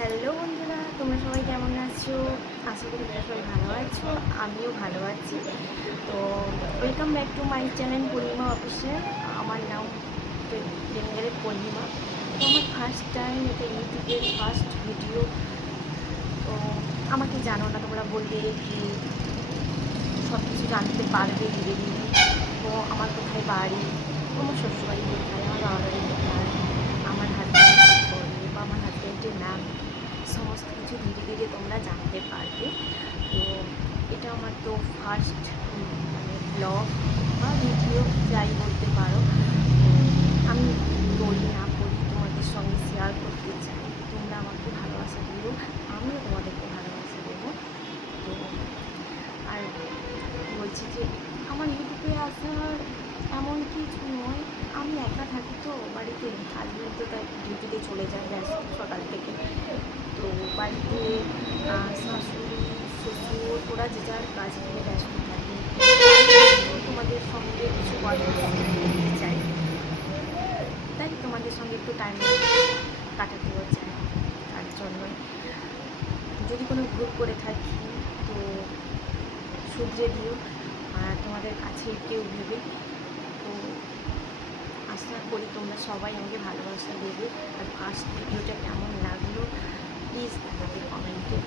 Hello বন্ধুরা, তোমরা সবাই কেমন আছো? আশা করি তোমরা সবাই ভালো আছো, আমিও ভালো আছি। তো welcome back to my channel Purnima official. আমার নাম বেঙ্গলের পূর্ণিমা। তো আমার ফার্স্ট টাইম এটা ইউটিউবের ফার্স্ট ভিডিও। তো আমাকে জানো না, তোমরা বললে কি সব কিছু জানতে পারবে ধীরে ধীরে। তো আমার কোথায় বাড়ি, আমার শ্বশুরবাড়ি কোথায়, আমার বাবা বাড়ি কোথায়, আমার হাজব্যান্ড কী করে বা আমার হাজব্যান্ডের নাম, সমস্ত কিছু ধীরে ধীরে তোমরা জানতে পারবে। তো এটা আমার তো ফার্স্ট মানে ব্লগ বা ভিডিও যাই বলতে পারো। আমি করি না করি তোমাদের সঙ্গে শেয়ার করতে চাই। তোমরা আমাকে ভালোবাসা দিও, আমিও তোমাদেরকে ভালোবাসা দেবো। তো আর বলছি যে আমার ইউটিউবে আসার এমন কিছু নয়, আমি একা থাকি তো বাড়িতে, হাজবেন্ড তো তাই ডিউটিতে চলে যায় ব্যস্ত সকাল থেকে। তো বাড়িতে শাশুড়ি শ্বশুর ওরা যে যার কাজ নিয়ে ব্যস্ত থাকে। তো তোমাদের সঙ্গে কিছু কথা বলতে চাই, তাই তোমাদের সঙ্গে একটু টাইম কাটাতেও চাই। তার জন্যই যদি কোনো ভুল করে থাকি তো শুধরে দিও, আর তোমাদের কাছে কেউ ভেবে। তো আশা করি তোমরা সবাই আমাকে ভালোবাসা দেবে। আর ফার্স্ট ভিডিওটা কেমন লাগলো প্লিজ জানাবে কমেন্টে।